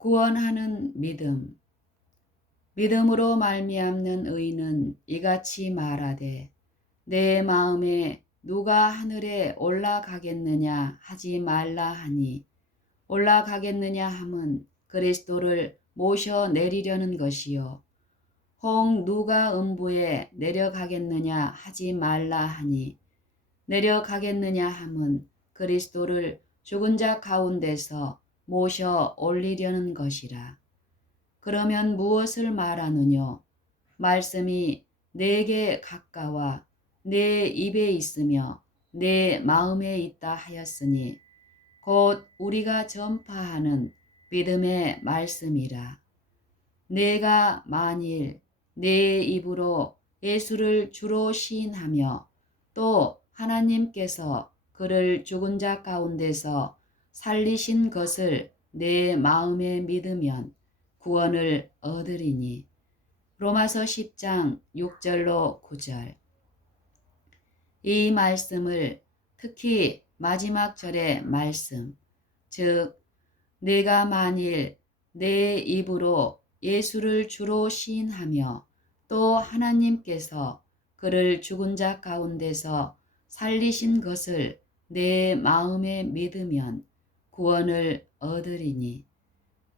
구원하는 믿음. 믿음으로 말미암는 의인은 이같이 말하되 내 마음에 누가 하늘에 올라가겠느냐 하지 말라 하니 올라가겠느냐 함은 그리스도를 모셔 내리려는 것이요 혹 누가 음부에 내려가겠느냐 하지 말라 하니 내려가겠느냐 함은 그리스도를 죽은 자 가운데서 모셔 올리려는 것이라. 그러면 무엇을 말하느뇨? 말씀이 내게 가까워 내 입에 있으며 내 마음에 있다 하였으니 곧 우리가 전파하는 믿음의 말씀이라. 내가 만일 내 입으로 예수를 주로 시인하며 또 하나님께서 그를 죽은 자 가운데서 살리신 것을 내 마음에 믿으면 구원을 얻으리니. 로마서 10장 6절로 9절. 이 말씀을 특히 마지막 절의 말씀, 즉 내가 만일 내 입으로 예수를 주로 시인하며 또 하나님께서 그를 죽은 자 가운데서 살리신 것을 내 마음에 믿으면 구원을 얻으리니.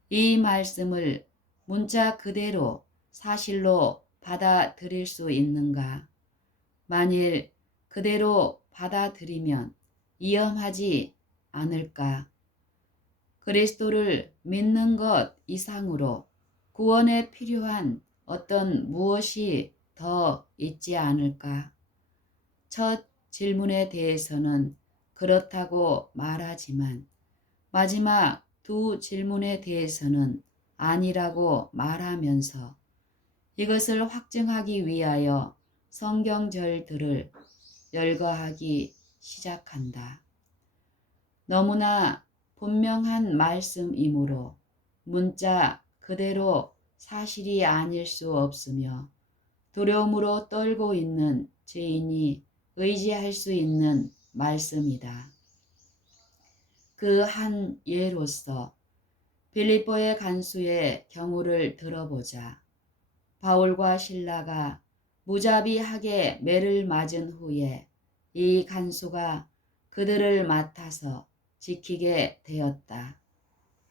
이 말씀을 문자 그대로 사실로 받아들일 수 있는가? 만일 그대로 받아들이면 위험하지 않을까? 그리스도를 믿는 것 이상으로 구원에 필요한 어떤 무엇이 더 있지 않을까? 첫 질문에 대해서는 그렇다고 말하지만 마지막 두 질문에 대해서는 아니라고 말하면서 이것을 확증하기 위하여 성경절들을 열거하기 시작한다. 너무나 분명한 말씀이므로 문자 그대로 사실이 아닐 수 없으며 두려움으로 떨고 있는 죄인이 의지할 수 있는 말씀이다. 그 한 예로서 빌립보의 간수의 경우를 들어보자. 바울과 실라가 무자비하게 매를 맞은 후에 이 간수가 그들을 맡아서 지키게 되었다.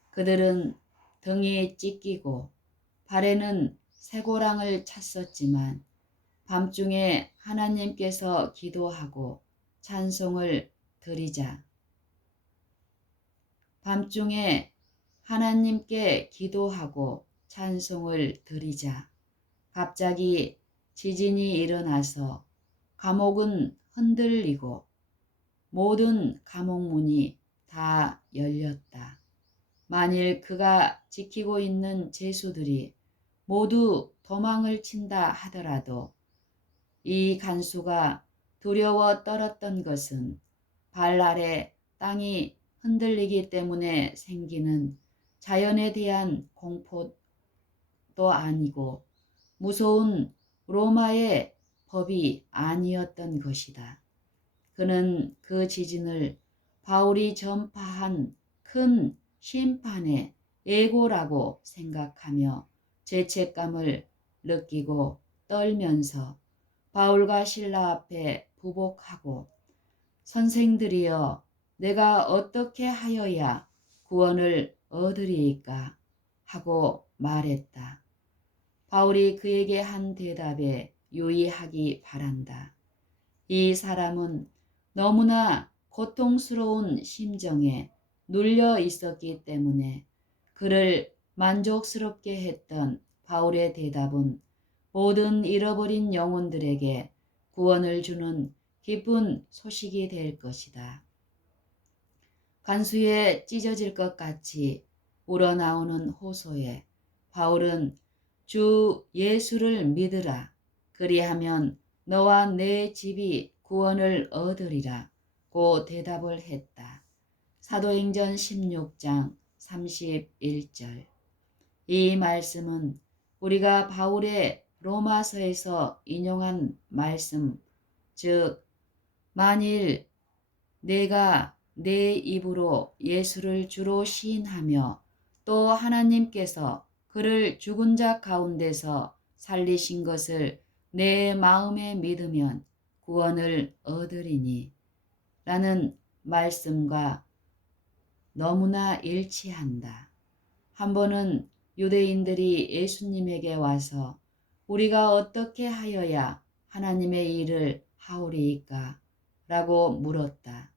그들은 등이 찢기고 발에는 쇠고랑을 찼었지만 밤중에 하나님께서 기도하고 찬송을 드리자. 밤중에 하나님께 기도하고 찬송을 드리자. 갑자기 지진이 일어나서 감옥은 흔들리고 모든 감옥문이 다 열렸다. 만일 그가 지키고 있는 죄수들이 모두 도망을 친다 하더라도 이 간수가 두려워 떨었던 것은 발 아래 땅이 흔들리기 때문에 생기는 자연에 대한 공포도 아니고 무서운 로마의 법이 아니었던 것이다. 그는 그 지진을 바울이 전파한 큰 심판의 예고라고 생각하며 죄책감을 느끼고 떨면서 바울과 실라 앞에 부복하고 선생들이여 내가 어떻게 하여야 구원을 얻으리이까 하고 말했다. 바울이 그에게 한 대답에 유의하기 바란다. 이 사람은 너무나 고통스러운 심정에 눌려 있었기 때문에 그를 만족스럽게 했던 바울의 대답은 모든 잃어버린 영혼들에게 구원을 주는 기쁜 소식이 될 것이다. 간수에 찢어질 것 같이 우러나오는 호소에 바울은 주 예수를 믿으라. 그리하면 너와 내 집이 구원을 얻으리라 고 대답을 했다. 사도행전 16장 31절. 이 말씀은 우리가 바울의 로마서에서 인용한 말씀, 즉 만일 내가 내 입으로 예수를 주로 시인하며 또 하나님께서 그를 죽은 자 가운데서 살리신 것을 내 마음에 믿으면 구원을 얻으리니 라는 말씀과 너무나 일치한다. 한 번은 유대인들이 예수님에게 와서 우리가 어떻게 하여야 하나님의 일을 하오리이까? 라고 물었다.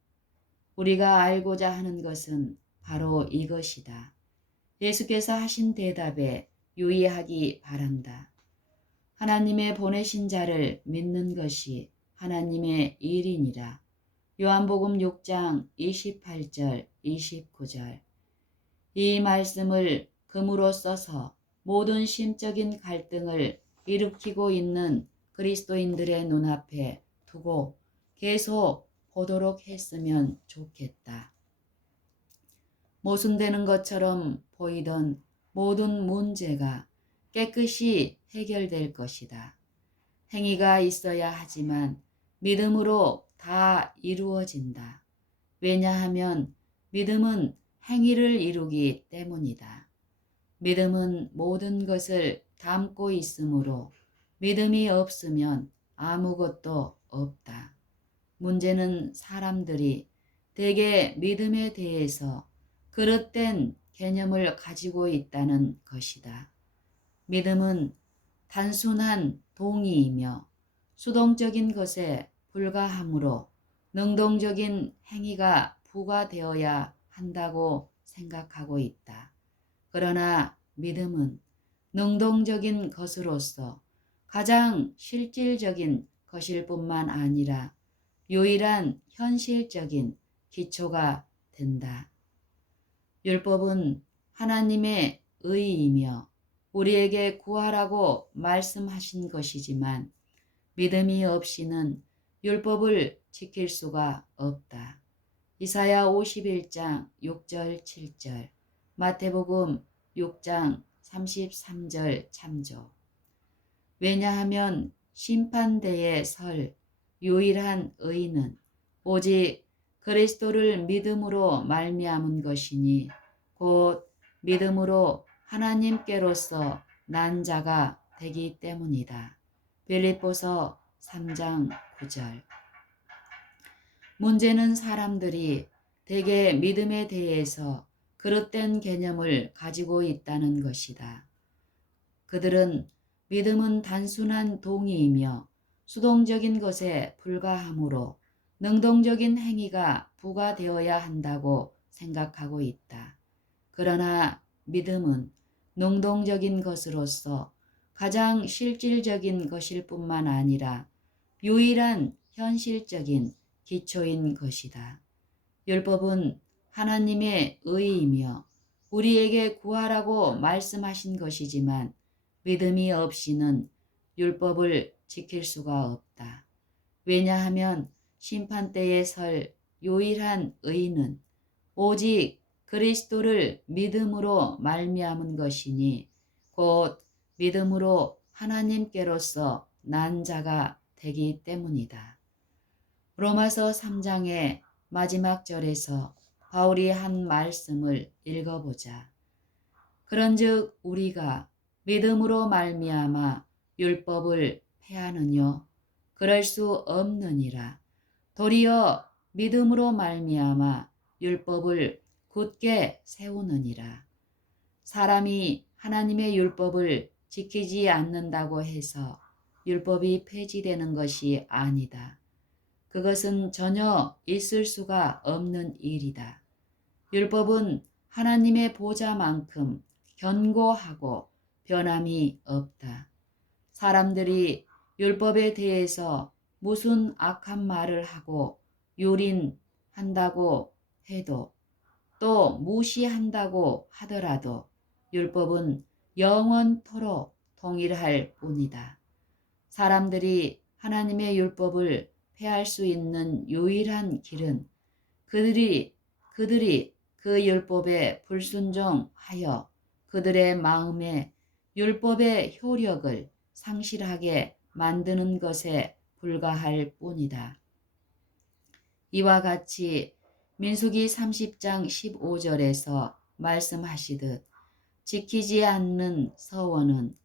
우리가 알고자 하는 것은 바로 이것이다. 예수께서 하신 대답에 유의하기 바란다. 하나님의 보내신 자를 믿는 것이 하나님의 일이니라. 요한복음 6장 28절 29절. 이 말씀을 금으로 써서 모든 심적인 갈등을 일으키고 있는 그리스도인들의 눈앞에 두고 계속 보도록 했으면 좋겠다. 모순되는 것처럼 보이던 모든 문제가 깨끗이 해결될 것이다. 행위가 있어야 하지만 믿음으로 다 이루어진다. 왜냐하면 믿음은 행위를 이루기 때문이다. 믿음은 모든 것을 담고 있으므로 믿음이 없으면 아무것도 없다. 문제는 사람들이 대개 믿음에 대해서 그릇된 개념을 가지고 있다는 것이다. 믿음은 단순한 동의이며 수동적인 것에 불과하므로 능동적인 행위가 부과되어야 한다고 생각하고 있다. 그러나 믿음은 능동적인 것으로서 가장 실질적인 것일 뿐만 아니라 유일한 현실적인 기초가 된다. 율법은 하나님의 의이며 우리에게 구하라고 말씀하신 것이지만 믿음이 없이는 율법을 지킬 수가 없다. 이사야 51장 6절 7절, 마태복음 6장 33절 참조. 왜냐하면 심판대에 설 유일한 의인은 오직 그리스도를 믿음으로 말미암은 것이니 곧 믿음으로 하나님께로서 난 자가 되기 때문이다. 빌립보서 3장 9절. 문제는 사람들이 대개 믿음에 대해서 그릇된 개념을 가지고 있다는 것이다. 그들은 믿음은 단순한 동의이며 수동적인 것에 불과하므로 능동적인 행위가 부과되어야 한다고 생각하고 있다. 그러나 믿음은 능동적인 것으로서 가장 실질적인 것일 뿐만 아니라 유일한 현실적인 기초인 것이다. 율법은 하나님의 의이며 우리에게 구하라고 말씀하신 것이지만 믿음이 없이는 율법을 지킬 수가 없다. 왜냐하면 심판대에 설 유일한 의인은 오직 그리스도를 믿음으로 말미암은 것이니 곧 믿음으로 하나님께로서 난 자가 되기 때문이다. 로마서 3장의 마지막 절에서 바울이 한 말씀을 읽어보자. 그런즉 우리가 믿음으로 말미암아 율법을 폐하느뇨? 그럴 수 없느니라. 도리어 믿음으로 말미암아 율법을 굳게 세우느니라. 사람이 하나님의 율법을 지키지 않는다고 해서 율법이 폐지되는 것이 아니다. 그것은 전혀 있을 수가 없는 일이다. 율법은 하나님의 보좌만큼 견고하고 변함이 없다. 사람들이 율법에 대해서 무슨 악한 말을 하고 유린한다고 해도 또 무시한다고 하더라도 율법은 영원토록 동일할 뿐이다. 사람들이 하나님의 율법을 폐할 수 있는 유일한 길은 그들이 그 율법에 불순종하여 그들의 마음에 율법의 효력을 상실하게 만드는 것에 불과할 뿐이다. 이와 같이 민수기 30장 15절에서 말씀하시듯 지키지 않은 서원은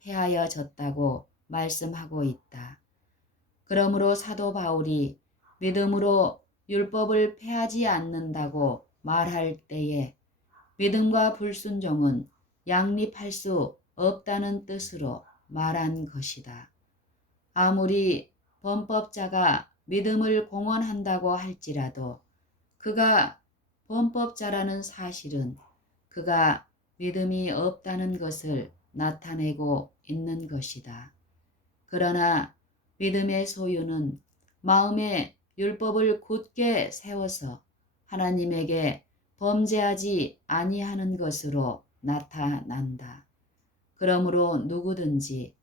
폐하여졌다고 말씀하고 있다. 그러므로 사도 바울이 믿음으로 율법을 폐하지 않는다고 말할 때에 믿음과 불순종은 양립할 수 없다는 뜻으로 말한 것이다. 아무리 범법자가 믿음을 공언한다고 할지라도 그가 범법자라는 사실은 그가 믿음이 없다는 것을 나타내고 있는 것이다. 그러나 믿음의 소유는 마음에 율법을 굳게 세워서 하나님에게 범죄하지 아니하는 것으로 나타난다. 그러므로 누구든지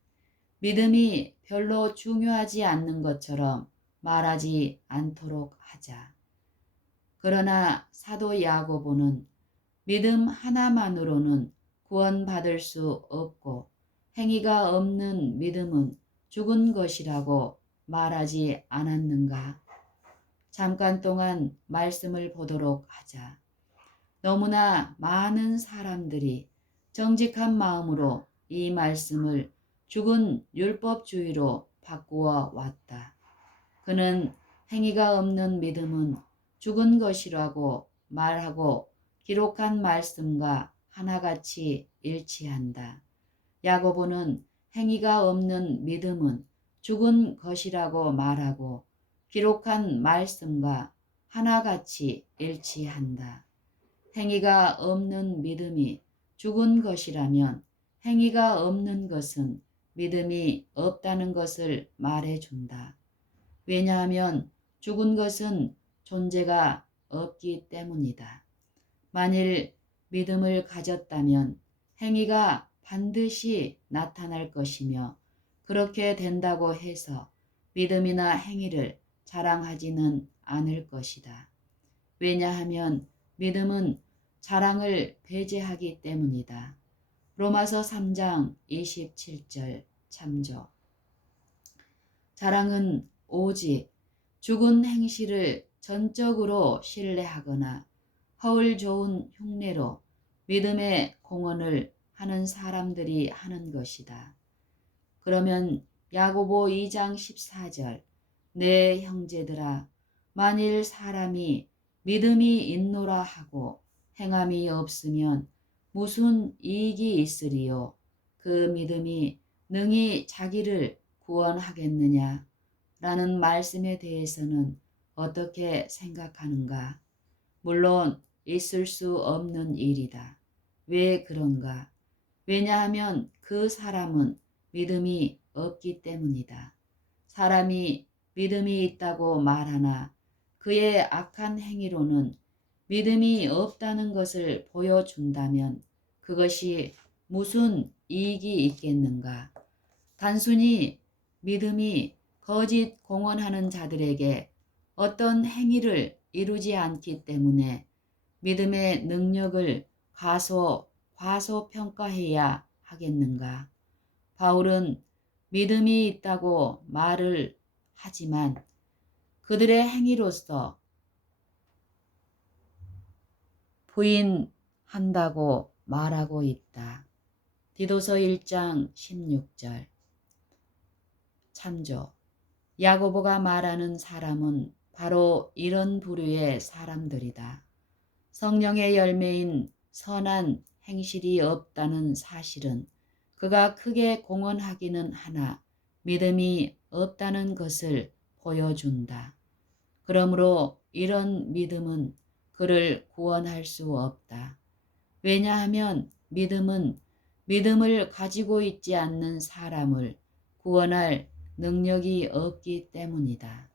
믿음이 별로 중요하지 않는 것처럼 말하지 않도록 하자. 그러나 사도 야고보는 믿음 하나만으로는 구원받을 수 없고 행위가 없는 믿음은 죽은 것이라고 말하지 않았는가? 잠깐 동안 말씀을 보도록 하자. 너무나 많은 사람들이 정직한 마음으로 이 말씀을 죽은 율법주의로 바꾸어 왔다. 그는 행위가 없는 믿음은 죽은 것이라고 말하고 기록한 말씀과 하나같이 일치한다. 야고보는 행위가 없는 믿음은 죽은 것이라고 말하고 기록한 말씀과 하나같이 일치한다. 행위가 없는 믿음이 죽은 것이라면 행위가 없는 것은 믿음이 없다는 것을 말해준다. 왜냐하면 죽은 것은 존재가 없기 때문이다. 만일 믿음을 가졌다면 행위가 반드시 나타날 것이며 그렇게 된다고 해서 믿음이나 행위를 자랑하지는 않을 것이다. 왜냐하면 믿음은 자랑을 배제하기 때문이다. 로마서 3장 27절 참조. 자랑은 오직 죽은 행실을 전적으로 신뢰하거나 허울 좋은 흉내로 믿음의 공언을 하는 사람들이 하는 것이다. 그러면 야고보 2장 14절 내 형제들아 만일 사람이 믿음이 있노라 하고 행함이 없으면 무슨 이익이 있으리요? 그 믿음이 능히 자기를 구원하겠느냐? 라는 말씀에 대해서는 어떻게 생각하는가? 물론 있을 수 없는 일이다. 왜 그런가? 왜냐하면 그 사람은 믿음이 없기 때문이다. 사람이 믿음이 있다고 말하나 그의 악한 행위로는 믿음이 없다는 것을 보여준다면 그것이 무슨 이익이 있겠는가? 단순히 믿음이 거짓 공언하는 자들에게 어떤 행위를 이루지 않기 때문에 믿음의 능력을 과소평가해야 하겠는가? 바울은 믿음이 있다고 말을 하지만 그들의 행위로서 부인한다고 말하고 있다. 디도서 1장 16절 참조. 야고보가 말하는 사람은 바로 이런 부류의 사람들이다. 성령의 열매인 선한 행실이 없다는 사실은 그가 크게 공언하기는 하나 믿음이 없다는 것을 보여준다. 그러므로 이런 믿음은 그를 구원할 수 없다. 왜냐하면 믿음은 믿음을 가지고 있지 않는 사람을 구원할 능력이 없기 때문이다.